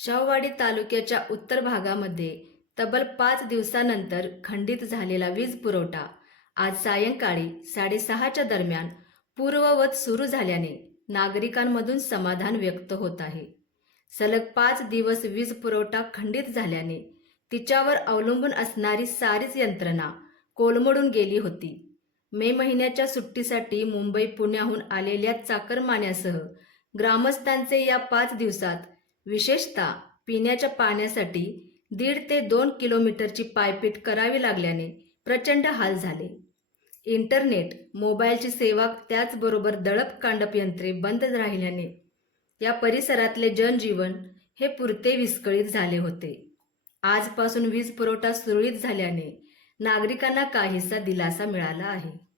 शाहूवाडी तालुक्याच्या उत्तर भागामध्ये तब्बल पाच दिवसानंतर खंडित झालेला वीज पुरवठा आज सायंकाळी साडेसहाच्या दरम्यान पूर्ववत सुरू झाल्याने नागरिकांमधून समाधान व्यक्त होत आहे. सलग पाच दिवस वीज पुरवठा खंडित झाल्याने तिच्यावर अवलंबून असणारी सारीच यंत्रणा कोलमडून गेली होती. मे महिन्याच्या सुट्टीसाठी मुंबई पुण्याहून आलेल्या चाकरमान्यासह ग्रामस्थांचे या पाच दिवसात विशेषतः पिण्याच्या पाण्यासाठी दीड ते दोन किलोमीटरची पायपीट करावी लागल्याने प्रचंड हाल झाले. इंटरनेट मोबाईलची सेवा त्याचबरोबर दळप कांडप यंत्रे बंद राहिल्याने या परिसरातले जनजीवन हे पुरते विस्कळीत झाले होते. आजपासून वीज पुरवठा सुरळीत झाल्याने नागरिकांना काहीसा दिलासा मिळाला आहे.